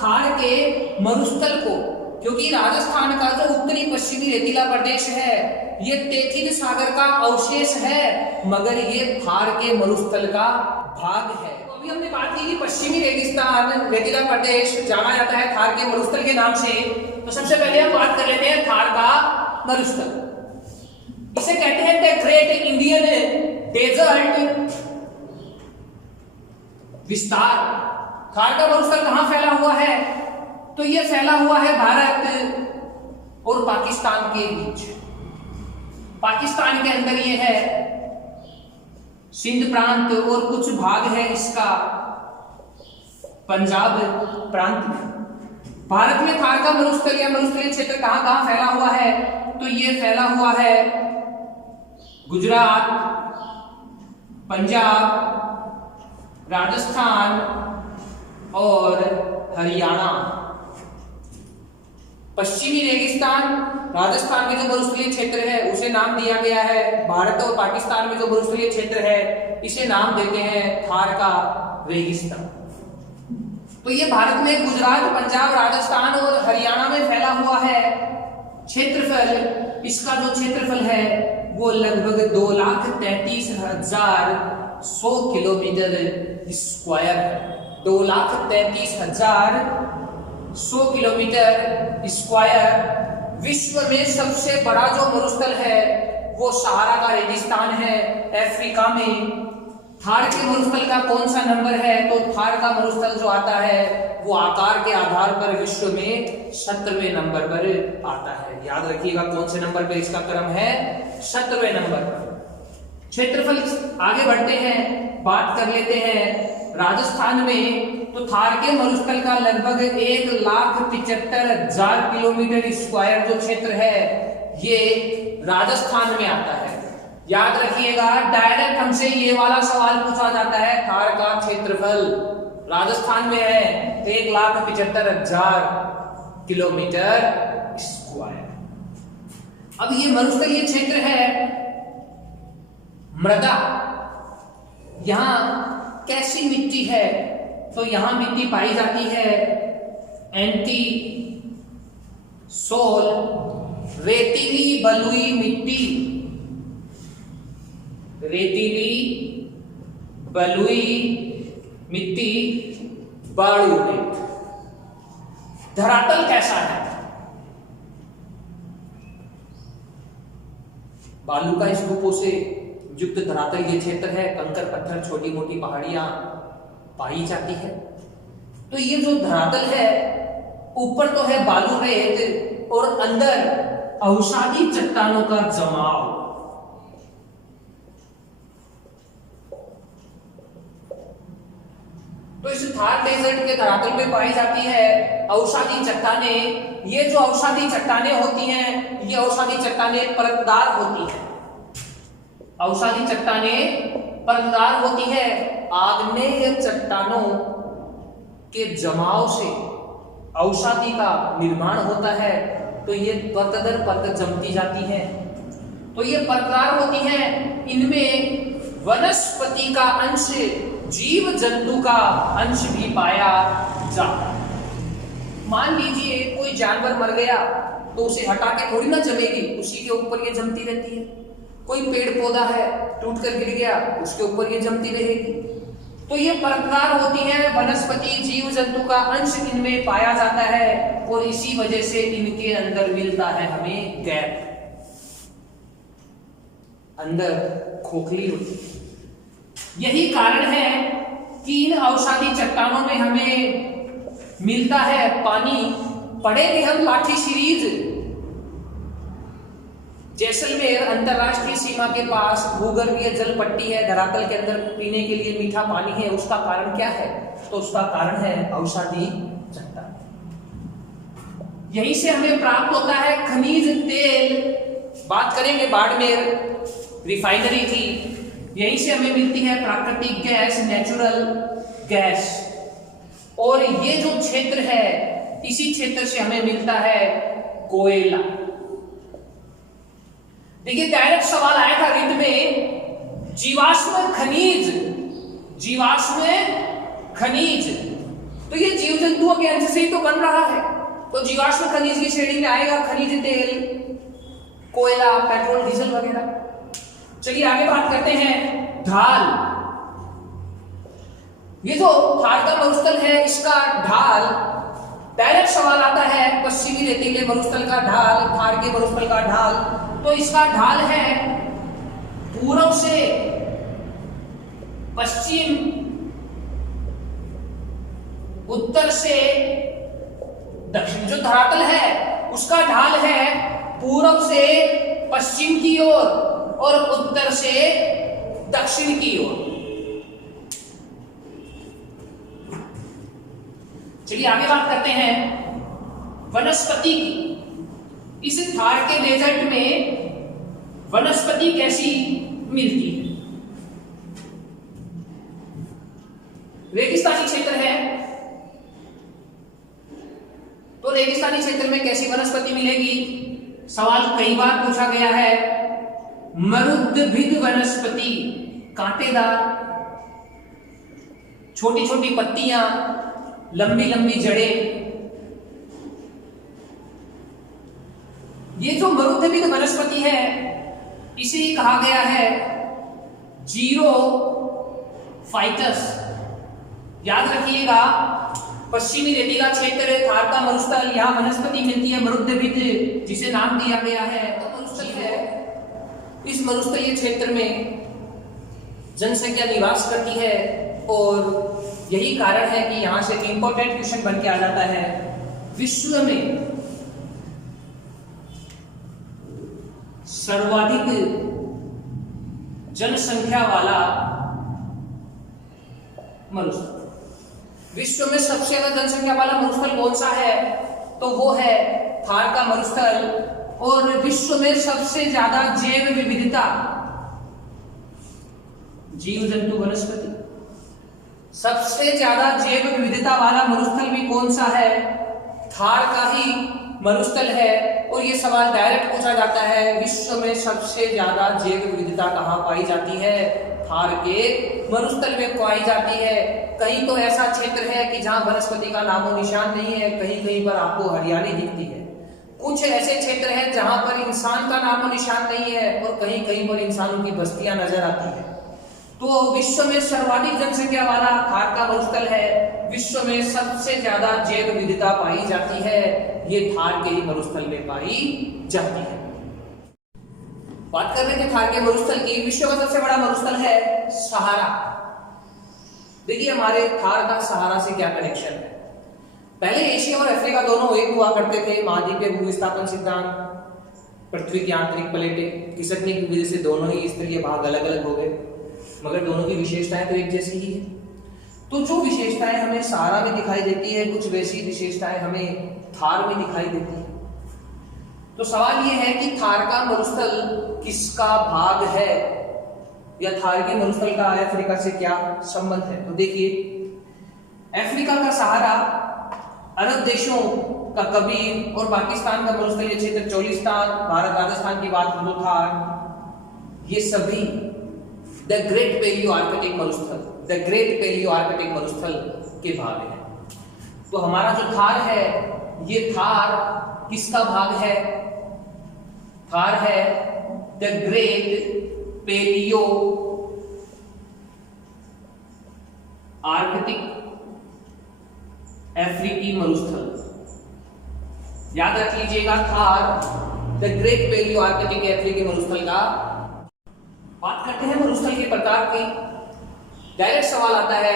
थार के मरुस्थल को, क्योंकि राजस्थान का जो उत्तरी पश्चिमी रेतीला प्रदेश है ये टेथिस सागर का अवशेष है, मगर ये थार के मरुस्थल का भाग है। तो अभी हमने बात की कि पश्चिमी रेगिस्तान रेतीला प्रदेश जाना जाता है थार के मरुस्थल के नाम से। तो सबसे पहले हम बात कर लेते हैं थार का मरुस्थल। इसे कहते हैं द ग्रेट इंडियन डेजर्ट विस्तार। थार का मरुस्थल कहां फैला हुआ है? तो यह फैला हुआ है भारत और पाकिस्तान के बीच। पाकिस्तान के अंदर यह है सिंध प्रांत और कुछ भाग है इसका पंजाब प्रांत में। भारत में थार का मरुस्थल या मरुस्थलीय क्षेत्र कहां कहां फैला हुआ है? तो यह फैला हुआ है गुजरात, पंजाब, राजस्थान और हरियाणा। पश्चिमी रेगिस्तान राजस्थान में जो मरुस्थलीय क्षेत्र है उसे नाम दिया गया है। भारत और पाकिस्तान में जो मरुस्थलीय क्षेत्र है इसे नाम देते हैं थार का रेगिस्तान। तो ये भारत में गुजरात, पंजाब, राजस्थान और हरियाणा में फैला हुआ है। क्षेत्रफल, इसका जो क्षेत्रफल है वो लगभग 2,33,100 किलोमीटर स्क्वायर है। 2,33,100 किलोमीटर स्क्वायर। विश्व में सबसे बड़ा जो मरुस्थल है वो सहारा का रेगिस्तान है अफ्रीका में। थार के मरुस्थल का कौन सा नंबर है? तो थार का मरुस्थल जो आता है वो आकार के आधार पर विश्व में 17वें नंबर पर आता है। याद रखिएगा कौन से नंबर पर इसका क्रम है? 17वें नंबर पर। क्षेत्रफल आगे बढ़ते हैं, बात कर लेते हैं राजस्थान में। तो थार के मरुस्थल का लगभग 1,75,000 किलोमीटर स्क्वायर जो क्षेत्र है ये राजस्थान में आता है। याद रखिएगा, डायरेक्ट हमसे ये वाला सवाल पूछा जाता है, थार का क्षेत्रफल राजस्थान में है 1,75,000 किलोमीटर स्क्वायर। अब ये मरुस्थलीय क्षेत्र है, मृदा यहां कैसी मिट्टी है? तो यहां मिट्टी पाई जाती है एंटी सोल, रेतीली बलुई मिट्टी, रेतीली बलुई मिट्टी बालू में। धरातल कैसा है? बालू का इस रूपों से युक्त धरातल ये क्षेत्र है, कंकर पत्थर छोटी मोटी पहाड़ियां पाई जाती है। तो ये जो धरातल है, ऊपर तो है बालू रेत और अंदर अवसादी चट्टानों का जमाव। तो इस थार डेजर्ट के धरातल पे पाई जाती है अवसादी चट्टाने। ये जो अवसादी चट्टाने होती हैं, ये अवसादी चट्टाने परतदार होती हैं। अवसादी चट्टाने परतदार होती है। आग्नेय चट्टानों के जमाव से अवसादी का निर्माण होता है। तो ये परत दर परत जमती जाती है। तो ये परतदार होती है। इनमें वनस्पति का अंश, जीव जंतु का अंश भी पाया जाता है। मान लीजिए कोई जानवर मर गया तो उसे हटा के थोड़ी ना जमेगी, उसी के ऊपर ये जमती रहती है। कोई पेड़ पौधा है टूट कर गिर गया, उसके ऊपर ये जमती रहेगी। तो ये परतदार होती है। वनस्पति जीव जंतु का अंश इनमें पाया जाता है और इसी वजह से इनके अंदर मिलता है हमें गैप, अंदर खोखली होती है। यही कारण है कि इन अवसादी चट्टानों में हमें मिलता है पानी। पढ़ेंगे हम लाठी सीरीज, जैसलमेर अंतरराष्ट्रीय सीमा के पास भूगर्भीय जल पट्टी है, धरातल के अंदर पीने के लिए मीठा पानी है। उसका कारण क्या है? तो उसका कारण है अवसादी चट्टान। यहीं से हमें प्राप्त होता है खनिज तेल। बात करेंगे बाड़मेर रिफाइनरी की। यहीं से हमें मिलती है प्राकृतिक गैस, नेचुरल गैस। और ये जो क्षेत्र है, इसी क्षेत्र से हमें मिलता है कोयला। देखिए, डायरेक्ट सवाल आया था रिट में, जीवाश्म खनिज, जीवाश्म खनिज। तो ये जीव जंतुओं के अंश से ही तो बन रहा है। तो जीवाश्म खनिज की श्रेणी में आएगा खनिज तेल, कोयला, पेट्रोल, डीजल वगैरह। चलिए आगे बात करते हैं ढाल। ये जो थार का मरुस्थल है, इसका ढाल, डायरेक्ट सवाल आता है पश्चिमी रेतीले मरुस्थल का ढाल, थार के मरुस्थल का ढाल। तो इसका ढाल है पूर्व से पश्चिम, उत्तर से दक्षिण। जो धरातल है उसका ढाल है पूर्व से पश्चिम की ओर और उत्तर से दक्षिण की ओर। चलिए आगे बात करते हैं वनस्पति की। इस थार के डेजर्ट में वनस्पति कैसी मिलती है? रेगिस्तानी क्षेत्र है, तो रेगिस्तानी क्षेत्र में कैसी वनस्पति मिलेगी? सवाल कई बार पूछा गया है। मरुद्भिद वनस्पति, कांटेदार, छोटी छोटी पत्तियां, लंबी लंबी जड़ें। ये जो मरुद्भिद वनस्पति है, इसे कहा गया है जीरोफाइटस। याद रखिएगा, पश्चिमी रेतीला क्षेत्र, थार का मरुस्थल, यहां वनस्पति मिलती है मरुद्भिद, जिसे नाम दिया गया है। तो मरुस्थल है, इस मरुस्थलीय क्षेत्र में जनसंख्या निवास करती है और यही कारण है कि यहां से इंपॉर्टेंट क्वेश्चन बन के आ जाता है, विश्व में सर्वाधिक जनसंख्या वाला मरुस्थल। विश्व में सबसे ज्यादा जनसंख्या वाला मरुस्थल कौन सा है? तो वो है थार का मरुस्थल। और विश्व में सबसे ज्यादा जैव विविधता, जीव जंतु वनस्पति, सबसे ज्यादा जैव विविधता वाला मरुस्थल भी कौन सा है? थार का ही मरुस्थल है। और ये सवाल डायरेक्ट पूछा जाता है, विश्व में सबसे ज्यादा जैव विविधता कहाँ पाई जाती है? थार के मरुस्थल में पाई जाती है। कहीं तो ऐसा क्षेत्र है कि जहां वनस्पति का नामो निशान नहीं है, कहीं कहीं पर आपको हरियाली दिखती है। कुछ ऐसे क्षेत्र हैं जहां पर इंसान का नामो निशान नहीं है और कहीं कहीं पर इंसानों की बस्तियां नजर आती है। तो विश्व में सर्वाधिक जनसंख्या वाला थार का मरुस्थल है। विश्व में सबसे ज्यादा जैव विविधता पाई जाती है, ये थार के ही मरुस्थल में पाई जाती है। बात कर रहे थे थार के मरुस्थल की। विश्व का सबसे बड़ा मरुस्थल है सहारा। देखिए हमारे थार का सहारा से क्या कनेक्शन है। पहले एशिया और अफ्रीका दोनों एक हुआ करते थे। महाद्वीपीय भूविस्थापन सिद्धांत, पृथ्वी की आंतरिक प्लेटें खिसकने की वजह से दोनों ही स्तरीय भाग अलग अलग हो गए, मगर दोनों की विशेषताएं तो एक जैसी ही है। तो जो विशेषताएं हमें सहारा में दिखाई देती है, कुछ वैसी विशेषताएं हमें थार में दिखाई देती है। तो सवाल यह है कि थार का मरुस्थल किसका भाग है, या थार के मरुस्थल का अफ्रीका से क्या संबंध है? तो देखिए, अफ्रीका का सहारा अरब देशों का कबीर और पाकिस्तान का मरुस्थलीय क्षेत्र चोलिस्तान, भारत राजस्थान की बात हो तो थार, ये सभी द ग्रेट पैलियो आर्कटिक मरुस्थल के भाग है। तो हमारा जो थार है, ये थार किसका भाग है? थार है द ग्रेट पैलियो आर्कटिक अफ्रीकी मरुस्थल। याद रख लीजिएगा, Thar the great palaeo arctic अफ्रीकी मरुस्थल का। बात करते हैं मरुस्थल के प्रकार की। डायरेक्ट सवाल आता है,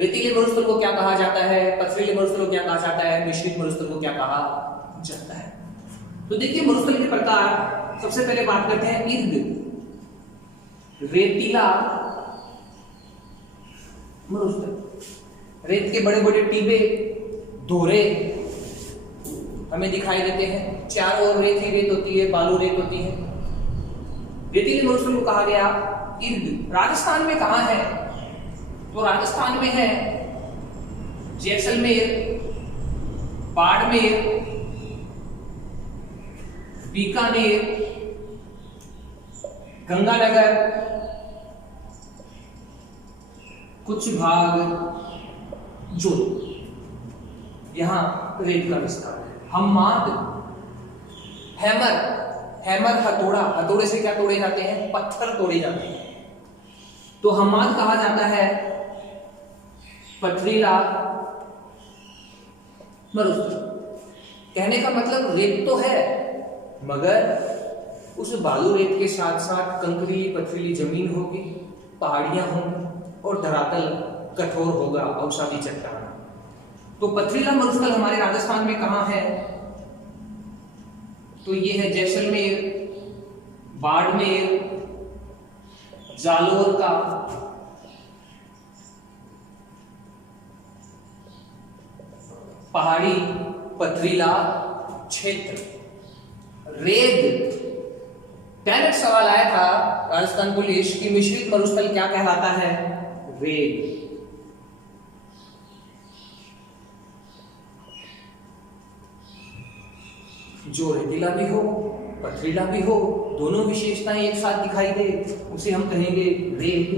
रेतीले मरुस्थल को क्या कहा जाता है, पथरीले मरुस्थल को क्या कहा जाता है, मिश्रित मरुस्थल को क्या कहा जाता है? तो देखिए मरुस्थल के प्रकार, सबसे पहले बात करते हैं इर्द रेतीला मरुस्थल। रेत के बड़े बड़े टीबे, धोरे हमें दिखाई देते हैं। चारों ओर रेत ही रेत होती है, बालू रेत होती है। रेतीले मरुस्थल को कहा गया इर्द। राजस्थान में कहां है? तो राजस्थान में है जैसलमेर, बाड़मेर, बीकानेर, गंगानगर, कुछ भाग जोधपुर। यहां रेत का विस्तार है। हम्माद, हैमर हथौड़ा, हथौड़े से क्या तोड़े जाते हैं? पत्थर तोड़े जाते हैं। तो हम्माद कहा जाता है पथरीला मरुस्थल। कहने का मतलब रेत तो है, मगर उस बालू रेत के साथ साथ कंकरी पथरीली जमीन होगी, पहाड़ियां होंगी और धरातल कठोर होगा, अवसादी चट्टान। तो पथरीला मरुस्थल हमारे राजस्थान में कहां है? तो ये है जैसलमेर, बाड़मेर, जालोर का पहाड़ी पथरीला क्षेत्र। रेत, डायरेक्ट सवाल आया था राजस्थान पुलिस की, मिश्रित मरुस्थल क्या कहलाता है? रेत। जो रेतीला भी हो, पथरीला भी हो, दोनों विशेषताएं एक साथ दिखाई दे, उसे हम कहेंगे रेत।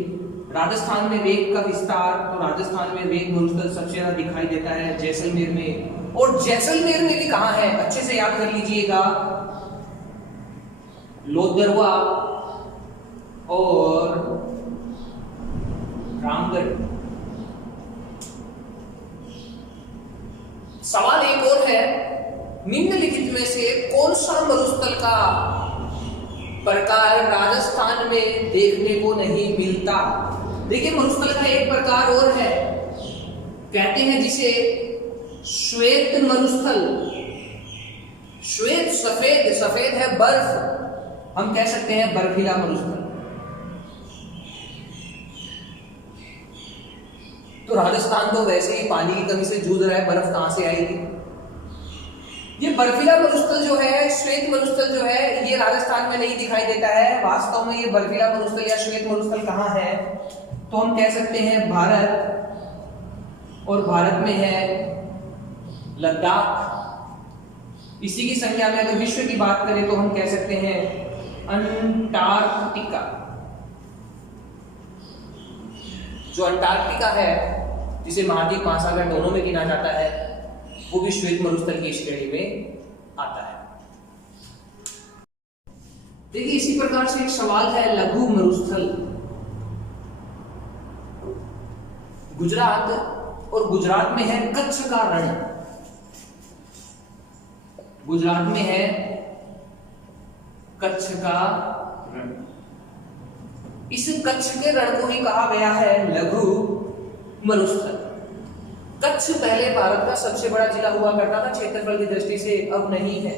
राजस्थान में रेत का विस्तार, तो राजस्थान में रेत मरुस्थल सबसे ज्यादा दिखाई देता है जैसलमेर में। और जैसलमेर में भी कहां है? अच्छे से याद कर लीजिएगा, लोदरवा और रामगढ़। सवाल एक और है, निम्नलिखित में से कौन सा मरुस्थल का प्रकार राजस्थान में देखने को नहीं मिलता? देखिए मरुस्थल का एक प्रकार और है, कहते हैं जिसे श्वेत मरुस्थल। श्वेत सफेद, सफेद है बर्फ, हम कह सकते हैं बर्फीला मरुस्थल। तो राजस्थान तो वैसे ही पानी की कमी से जूझ रहा है, बर्फ कहां से आएगी। ये बर्फीला मरुस्थल जो है, श्वेत मरुस्थल जो है, ये राजस्थान में नहीं दिखाई देता है। वास्तव में ये बर्फीला मरुस्थल या श्वेत मरुस्थल कहाँ है, तो हम कह सकते हैं भारत, और भारत में है लद्दाख। इसी की संज्ञा में अगर विश्व की बात करें तो हम कह सकते हैं अंटार्कटिका। जो अंटार्कटिका है, जिसे महाद्वीप महासागर दोनों में गिना जाता है, वो भी श्वेत मरुस्थल की श्रेणी में आता है। देखिए इसी प्रकार से एक सवाल है लघु मरुस्थल। गुजरात, और गुजरात में है कच्छ का रण। गुजरात में है कच्छ का रण। इस कच्छ के रण को ही कहा गया है लघु मरुस्थल। कच्छ पहले भारत का सबसे बड़ा जिला हुआ करता था क्षेत्रफल की दृष्टि से, अब नहीं है।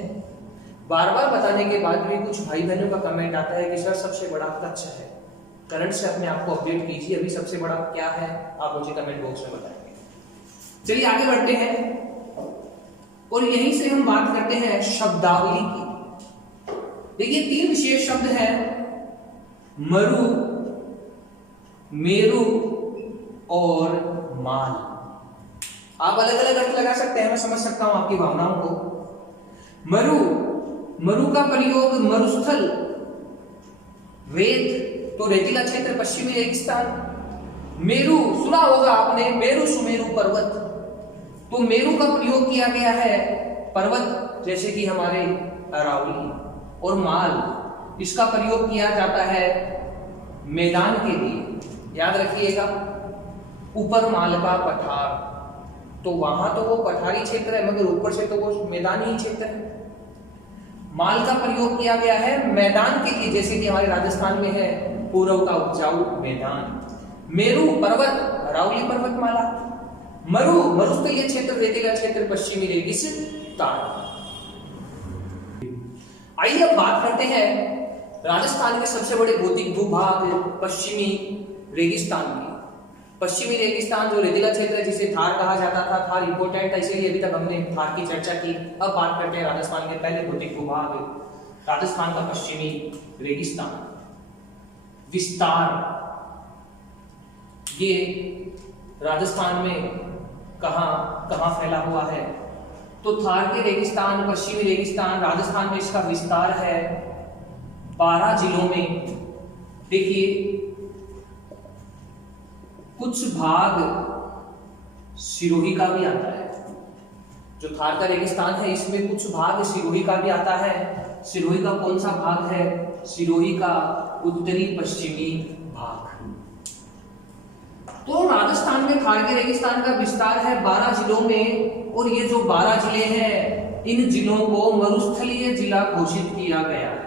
बार बार बताने के बाद भी कुछ भाई बहनों का कमेंट आता है कि सर सबसे बड़ा कच्छ है। करंट से अपने आप को अपडेट कीजिए, अभी सबसे बड़ा क्या है आप मुझे कमेंट बॉक्स में बताएंगे। चलिए आगे बढ़ते हैं और यहीं से हम बात करते हैं शब्दावली की। देखिए 3 विशेष शब्द हैं, मरु, मेरु और माल। आप अलग अलग अर्थ लगा सकते हैं, मैं समझ सकता हूं आपकी भावनाओं को। मरु, मरु का प्रयोग मरुस्थल, रेत तो रेतीला क्षेत्र, पश्चिमी रेगिस्तान। मेरु सुना होगा आपने, मेरु सुमेरु पर्वत, तो मेरु का प्रयोग किया गया है पर्वत जैसे कि हमारे अरावली। और माल, इसका प्रयोग किया जाता है मैदान के लिए। याद रखिएगा, ऊपर माल का पठार, तो वहां तो वो पठारी क्षेत्र है, मगर ऊपर से तो वो मैदानी क्षेत्र है। माल का प्रयोग किया गया है मैदान के लिए, जैसे कि हमारे राजस्थान में है पूर्व का उपजाऊ मैदान। मेरु पर्वत, अरावली पर्वतमाला। मरु, मरुस्थलीय क्षेत्र, रेतीला क्षेत्र, पश्चिमी रेगिस्तान। आइए अब बात करते हैं राजस्थान के सबसे बड़े भौतिक भूभाग पश्चिमी रेगिस्तान की। पश्चिमी रेगिस्तान जो रेतीला क्षेत्र है, जिसे थार कहा जाता था, थार इंपोर्टेंट था, इसीलिए अभी तक हमने थार की चर्चा की। अब बात करते हैं राजस्थान के पहले भौतिक भूभाग, राजस्थान का पश्चिमी रेगिस्तान। विस्तार, ये राजस्थान में कहां फैला हुआ है, तो थार के रेगिस्तान, पश्चिमी रेगिस्तान, राजस्थान में इसका विस्तार है 12 जिलों में। देखिए कुछ भाग सिरोही का भी आता है। जो थार का रेगिस्तान है, इसमें कुछ भाग सिरोही का भी आता है। सिरोही का कौन सा भाग है? सिरोही का उत्तरी पश्चिमी भाग। तो राजस्थान में थार के रेगिस्तान का विस्तार है 12 जिलों में, और ये जो 12 जिले हैं, इन जिलों को मरुस्थलीय जिला घोषित किया गया है।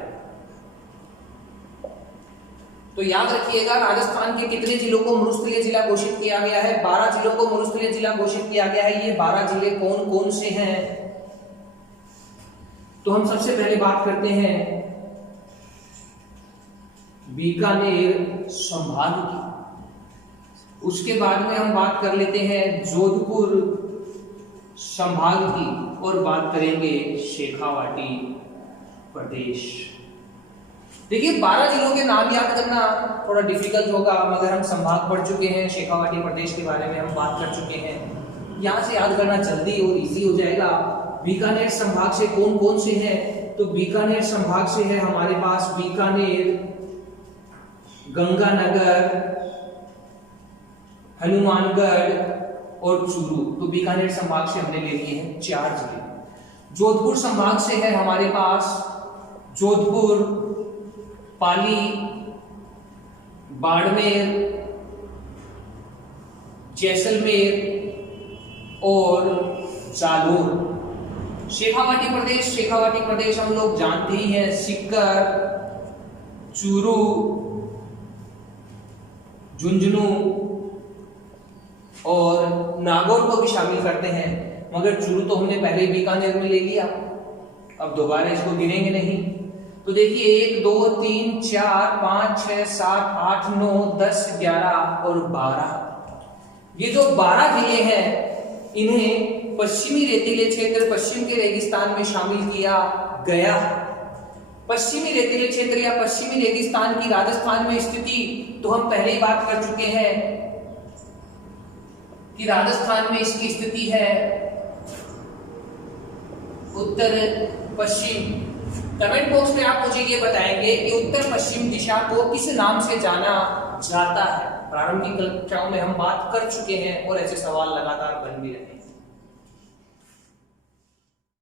तो याद रखिएगा, राजस्थान के कितने जिलों को मरुस्थलीय जिला घोषित किया गया है? 12 जिलों को मरुस्थलीय जिला घोषित किया गया है। ये 12 जिले कौन कौन से हैं? तो हम सबसे पहले बात करते हैं बीकानेर संभाग की। उसके बाद में हम बात कर लेते हैं जोधपुर संभाग की, और बात करेंगे शेखावाटी प्रदेश। देखिए 12 जिलों के नाम याद करना थोड़ा डिफिकल्ट होगा, मगर हम संभाग पढ़ चुके हैं, शेखावाटी प्रदेश के बारे में हम बात कर चुके हैं। यहां से याद करना जल्दी और इजी हो जाएगा। बीकानेर संभाग से कौन कौन से हैं? तो बीकानेर संभाग से है हमारे पास बीकानेर, गंगानगर, हनुमानगढ़ और चूरू। तो बीकानेर संभाग से हमने ले लिए हैं 4 जिले। जोधपुर संभाग से है हमारे पास जोधपुर, पाली, बाड़मेर, जैसलमेर और जालोर। शेखावाटी प्रदेश, शेखावाटी प्रदेश हम लोग जानते ही हैं, सीकर, चूरू, झुंझुनू और नागौर को भी शामिल करते हैं, मगर चूरू तो हमने पहले बीकानेर में ले लिया, अब दोबारा इसको गिनेंगे नहीं। तो देखिए 1 2 3 4 5 6 7 8 9 10 11 और 12, ये जो 12 जिले हैं इन्हें पश्चिमी रेतीले क्षेत्र, पश्चिम के रेगिस्तान में शामिल किया गया। पश्चिमी रेतीले क्षेत्र या पश्चिमी रेगिस्तान की राजस्थान में स्थिति तो हम पहले ही बात कर चुके हैं कि राजस्थान में इसकी स्थिति है उत्तर पश्चिम। कमेंट बॉक्स में आप मुझे ये बताएंगे कि उत्तर पश्चिम दिशा को किस नाम से जाना जाता है। प्रारंभिक कक्षाओं में हम बात कर चुके हैं और ऐसे सवाल लगातार बन भी रहे हैं।